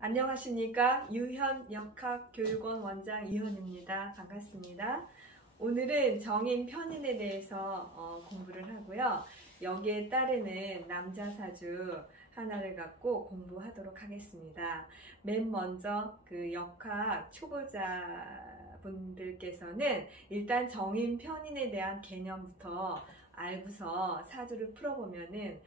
안녕하십니까. 유현역학교육원 원장 이현입니다. 반갑습니다. 오늘은 정인 편인에 대해서 공부를 하고요. 여기에 따르는 남자사주 하나를 갖고 공부하도록 하겠습니다. 맨 먼저 그 역학 초보자 분들께서는 일단 정인 편인에 대한 개념부터 알고서 사주를 풀어보면은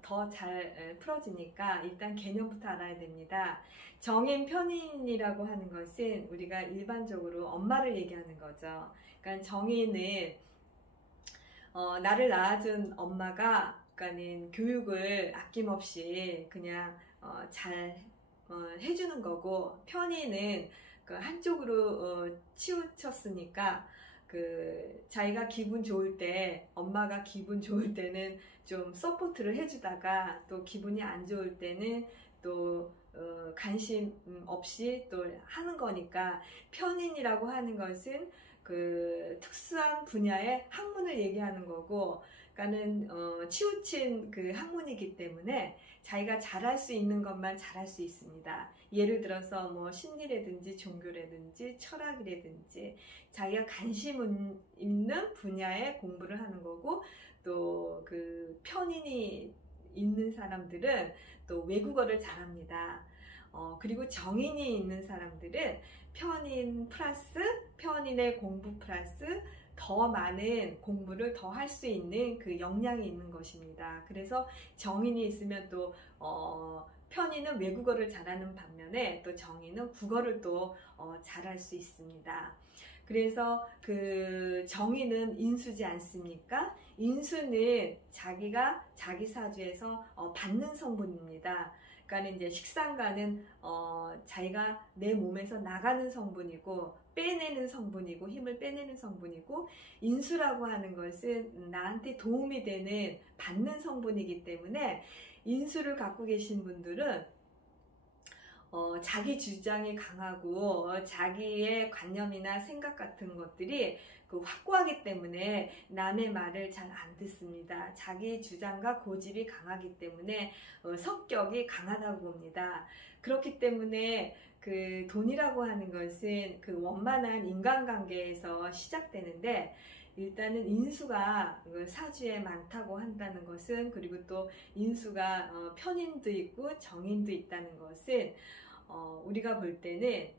더 잘 풀어지니까 일단 개념부터 알아야 됩니다. 정인 편인이라고 하는 것은 우리가 일반적으로 엄마를 얘기하는 거죠. 그러니까 정인은 나를 낳아준 엄마가 그러니까는 교육을 아낌없이 그냥 잘 해주는 거고, 편인은 그 한쪽으로 치우쳤으니까 자기가 기분 좋을 때, 엄마가 기분 좋을 때는 좀 서포트를 해주다가 또 기분이 안 좋을 때는 또 관심 없이 또 하는 거니까, 편인이라고 하는 것은 그 특수한 분야의 학문을 얘기하는 거고, 그러니까는 치우친 그 학문이기 때문에 자기가 잘할 수 있는 것만 잘할 수 있습니다. 예를 들어서 뭐 심리라든지 종교라든지 철학이라든지 자기가 관심 있는 분야의 공부를 하는 거고, 또 그 편인이 있는 사람들은 또 외국어를 잘합니다. 그리고 정인이 있는 사람들은 편인 플러스 편인의 공부 플러스 더 많은 공부를 더 할 수 있는 그 역량이 있는 것입니다. 그래서 정인이 있으면 또 편인은 외국어를 잘하는 반면에 또 정인은 국어를 또 잘할 수 있습니다. 그래서 그 정인은 인수지 않습니까? 인수는 자기가 자기 사주에서 받는 성분입니다. 그러니까 이제 식상가는 자기가 내 몸에서 나가는 성분이고 빼내는 성분이고 힘을 빼내는 성분이고, 인수라고 하는 것은 나한테 도움이 되는 받는 성분이기 때문에 인수를 갖고 계신 분들은 자기 주장이 강하고 자기의 관념이나 생각 같은 것들이 확고하기 때문에 남의 말을 잘 안 듣습니다. 자기 주장과 고집이 강하기 때문에 성격이 강하다고 봅니다. 그렇기 때문에 그 돈이라고 하는 것은 그 원만한 인간관계에서 시작되는데, 일단은 인수가 사주에 많다고 한다는 것은, 그리고 또 인수가 편인도 있고 정인도 있다는 것은 우리가 볼 때는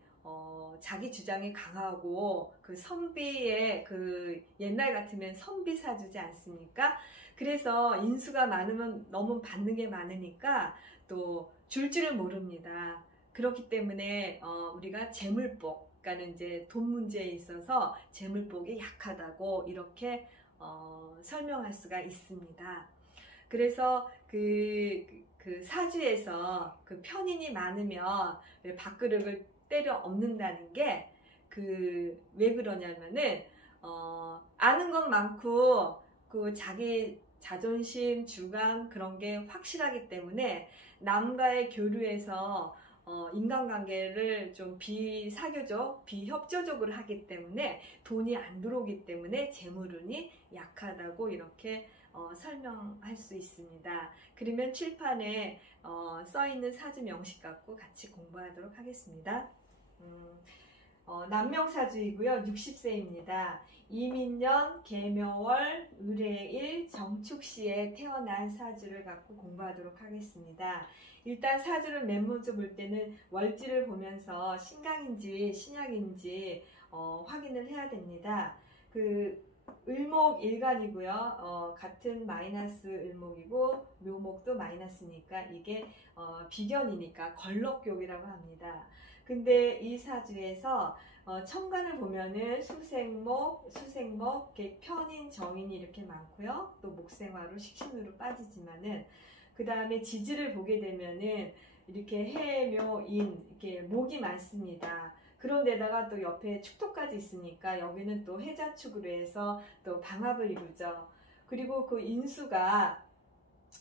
자기 주장이 강하고 그 선비의 그 옛날 같으면 선비 사주지 않습니까? 그래서 인수가 많으면 너무 받는 게 많으니까 또 줄 줄을 모릅니다. 그렇기 때문에 우리가 재물복, 그러니까 이제 돈 문제에 있어서 재물복이 약하다고 이렇게 설명할 수가 있습니다. 그래서 그 사주에서 그 편인이 많으면 밥그릇을 때려 엎는다는 게 왜 그러냐면은 아는 건 많고 그 자기 자존심, 주관 그런 게 확실하기 때문에 남과의 교류에서 인간관계를 좀 비사교적, 비협조적으로 하기 때문에 돈이 안 들어오기 때문에 재물운이 약하다고 이렇게 설명할 수 있습니다. 그러면 칠판에 써있는 사주 명식 갖고 같이 공부하도록 하겠습니다. 남명사주이고요. 60세입니다. 이민년, 계묘월, 을해일, 정축시에 태어난 사주를 갖고 공부하도록 하겠습니다. 일단 사주를 맨 먼저 볼 때는 월지를 보면서 신강인지 신약인지 확인을 해야 됩니다. 을목일간이고요. 같은 마이너스 을목이고 묘목도 마이너스니까 이게 비견이니까 걸럭격이라고 합니다. 근데 이 사주에서 천간을 보면은 수생목, 편인, 정인이 이렇게 많고요. 또 목생화로 식신으로 빠지지만은 그 다음에 지지를 보게 되면은 이렇게 해묘인 이렇게 목이 많습니다. 그런데다가 또 옆에 축토까지 있으니까 여기는 또 해자축으로 해서 또 방합을 이루죠. 그리고 그 인수가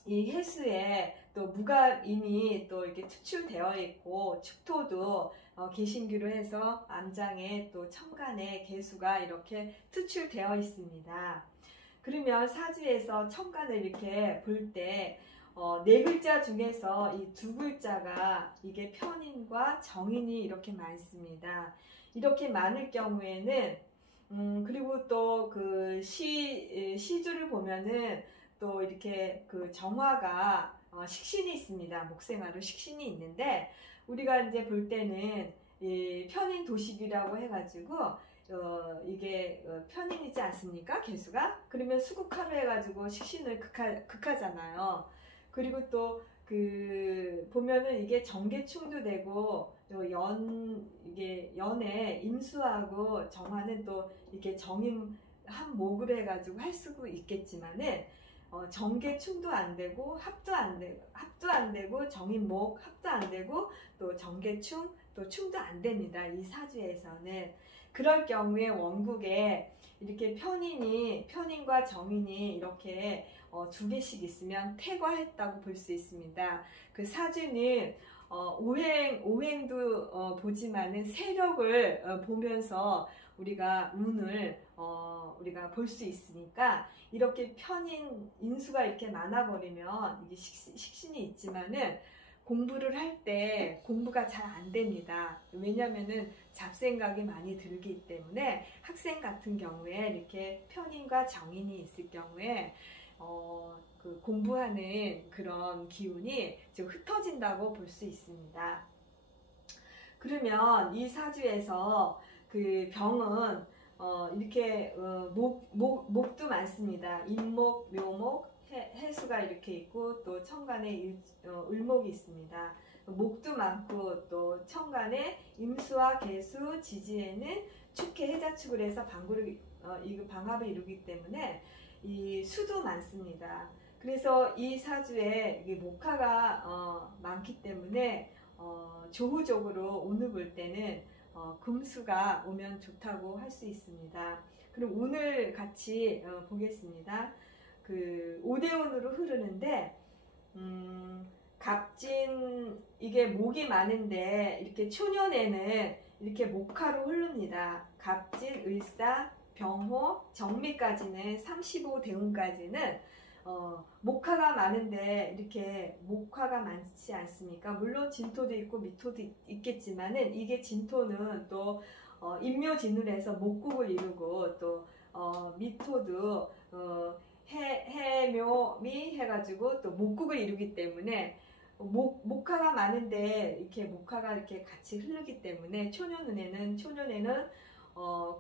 이 해수에 또 무가 이미 또 이렇게 투출되어 있고, 축토도 개신기로 해서 암장에 또 천간에 개수가 이렇게 투출되어 있습니다. 그러면 사주에서 천간을 이렇게 볼 때 네 글자 중에서 이 두 글자가 이게 편인과 정인이 이렇게 많습니다. 이렇게 많을 경우에는 그리고 또 그 시주를 보면은 또 이렇게 그 정화가 식신이 있습니다. 목생화로 식신이 있는데 우리가 이제 볼 때는 이 편인 도식이라고 해가지고 이게 편인이지 않습니까? 개수가? 그러면 수국하로 해가지고 식신을 극하잖아요. 그리고 또 그 보면은 이게 정계충도 되고 이게 연에 임수하고 정화는 또 이렇게 정임 한 목으로 해가지고 할 수도 있겠지만은 정계충도 안 되고 합도 안 되고 정임목 합도 안 되고 또 정계충 또 충도 안 됩니다. 이 사주에서는. 그럴 경우에 원국에 이렇게 편인과 정인이 이렇게 두 개씩 있으면 태과했다고 볼 수 있습니다. 그 사주는 오행도 보지만은 세력을 보면서 우리가 운을 우리가 볼 수 있으니까 이렇게 편인 인수가 이렇게 많아버리면 이게 식신이 있지만은 공부를 할 때 공부가 잘 안 됩니다. 왜냐면은 잡생각이 많이 들기 때문에 학생 같은 경우에 이렇게 편인과 정인이 있을 경우에 그 공부하는 그런 기운이 좀 흩어진다고 볼 수 있습니다. 그러면 이 사주에서 그 병은 이렇게 목도 많습니다. 인목, 묘목, 해수가 이렇게 있고 또 천간에 을목이 있습니다. 목도 많고 또 천간에 임수와 개수, 지지에는 축해 해자축을 해서 방합을 이루기 때문에 이 수도 많습니다. 그래서 이 사주에 목화가 많기 때문에 조후적으로 운을 볼 때는 금수가 오면 좋다고 할 수 있습니다. 그럼 오늘 같이 보겠습니다. 그 오대운으로 흐르는데 갑진 이게 목이 많은데 이렇게 초년에는 이렇게 목화로 흐릅니다. 갑진, 을사, 병호, 정미까지는 35대운까지는 목화가 많은데 이렇게 목화가 많지 않습니까? 물론 진토도 있고 미토도 있겠지만은 이게 진토는 또 인묘진을 해서 목국을 이루고 또 미토도 해묘미 해가지고 또 목국을 이루기 때문에 목화가 많은데 이렇게 목화가 이렇게 같이 흐르기 때문에 초년에는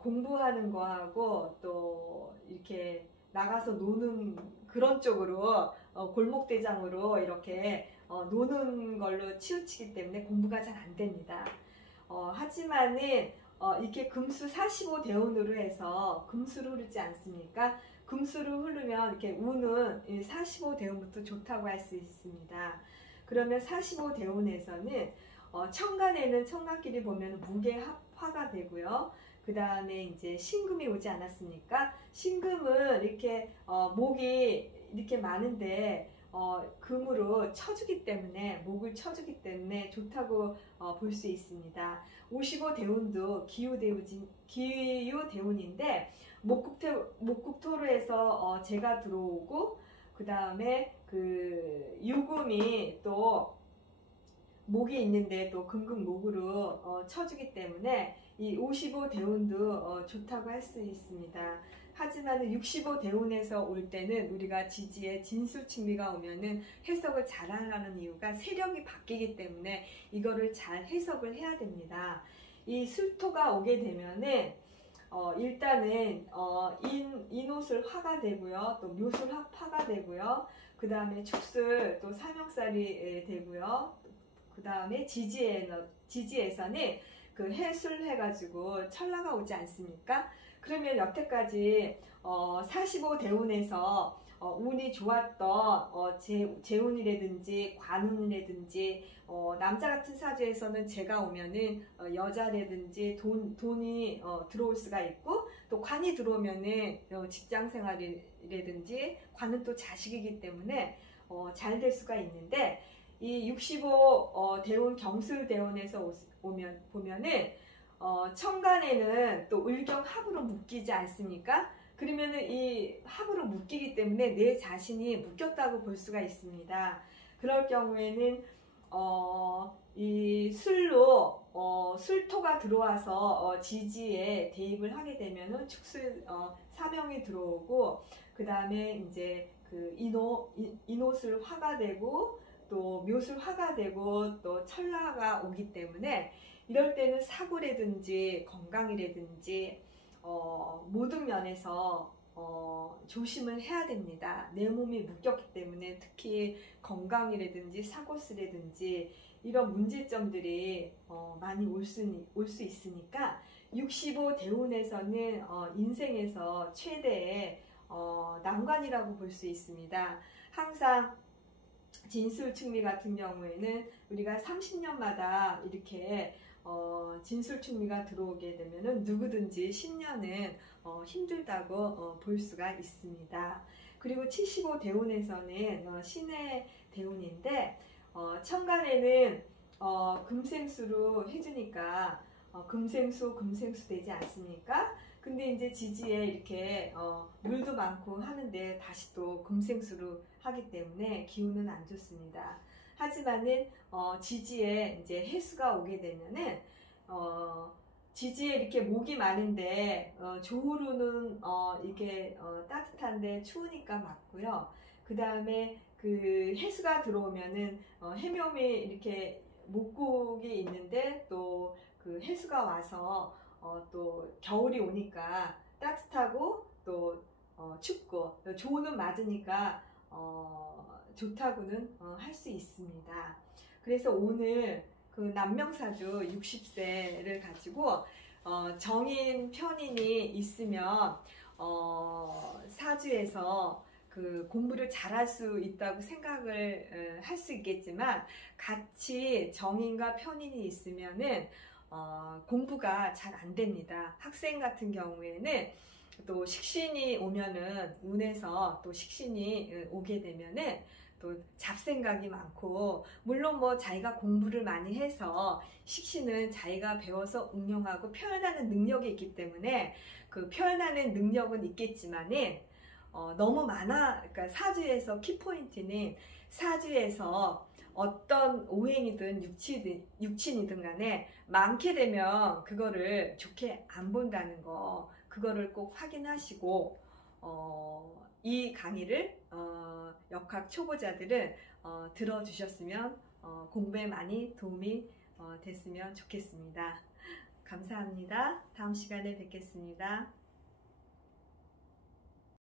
공부하는 거하고 또 이렇게 나가서 노는 그런 쪽으로 골목대장으로 이렇게 노는 걸로 치우치기 때문에 공부가 잘 안 됩니다. 하지만은 이렇게 금수 45대운으로 해서 금수로 흐르지 않습니까? 금수로 흐르면 이렇게 운은 45대운부터 좋다고 할 수 있습니다. 그러면 45대운에서는 천간에는 천간끼리 보면 무게 화가 되고요. 그 다음에 이제 신금이 오지 않았습니까? 신금은 이렇게 목이 이렇게 많은데 금으로 쳐주기 때문에 목을 쳐주기 때문에 좋다고 볼 수 있습니다. 55대운도 기유대운인데 목국토로 해서 재가 들어오고 그 다음에 그 유금이 또 목이 있는데 또 금금목으로 쳐주기 때문에 이 55대운도 좋다고 할 수 있습니다. 하지만 65대운에서 올 때는 우리가 지지에 진술칭미가 오면은 해석을 잘 하라는 이유가 세력이 바뀌기 때문에 이거를 잘 해석을 해야 됩니다. 이 술토가 오게 되면은 일단은 인옷을 화가 되고요. 또 묘술 화가 되고요. 그 다음에 축술 또 삼형살이 되고요. 그 다음에 지지에서는 그 해술 해가지고 천라가 오지 않습니까? 그러면 여태까지 45대운에서 운이 좋았던 재운이라든지 관운이라든지 남자 같은 사주에서는 재가 오면은 여자라든지 돈이 들어올 수가 있고 또 관이 들어오면은 직장 생활이라든지 관은 또 자식이기 때문에 잘 될 수가 있는데 이 65대운 경술대운에서 보면은 천간에는 또 을경합으로 묶이지 않습니까? 그러면은 이 합으로 묶이기 때문에 내 자신이 묶였다고 볼 수가 있습니다. 그럴 경우에는 이 술로 술토가 들어와서 지지에 대입을 하게 되면은 축술 사병이 들어오고, 그 다음에 이제 그 인옷을 화가 되고 또 묘술 화가 되고 또 천라가 오기 때문에, 이럴 때는 사고라든지 건강이라든지 모든 면에서 조심을 해야 됩니다. 내 몸이 묶였기 때문에 특히 건강이라든지 사고수라든지 이런 문제점들이 많이 올 수 있으니까 65대운에서는 인생에서 최대의 난관이라고 볼 수 있습니다. 항상 진술충미 같은 경우에는 우리가 30년마다 이렇게 진술충미가 들어오게 되면은 누구든지 10년은 힘들다고 볼 수가 있습니다. 그리고 75대운에서는 신의 대운인데, 천간에는 금생수로 해주니까 금생수 되지 않습니까? 근데 이제 지지에 이렇게 물도 많고 하는데 다시 또 금생수로 하기 때문에 기운은 안 좋습니다. 하지만은 지지에 이제 해수가 오게 되면은 지지에 이렇게 목이 많은데 조우루는 이게 따뜻한데 추우니까 맞고요. 그 다음에 그 해수가 들어오면은 해묘미 이렇게 목국이 있는데 또 그 해수가 와서 또 겨울이 오니까 따뜻하고 또 춥고 조우는 맞으니까 좋다고는 할 수 있습니다. 그래서 오늘 그 남명사주 60세를 가지고 정인 편인이 있으면 사주에서 그 공부를 잘할 수 있다고 생각을 할 수 있겠지만, 같이 정인과 편인이 있으면은 공부가 잘 안 됩니다. 학생 같은 경우에는 또 식신이 오면은, 운에서 또 식신이 오게 되면은 또 잡생각이 많고, 물론 뭐 자기가 공부를 많이 해서 식신은 자기가 배워서 응용하고 표현하는 능력이 있기 때문에 그 표현하는 능력은 있겠지만은 너무 많아. 그러니까 사주에서 키포인트는 사주에서 어떤 오행이든 육친이든 간에 많게 되면 그거를 좋게 안 본다는 거, 그거를 꼭 확인하시고 이 강의를 역학 초보자들은 들어주셨으면 공부에 많이 도움이 됐으면 좋겠습니다. 감사합니다. 다음 시간에 뵙겠습니다.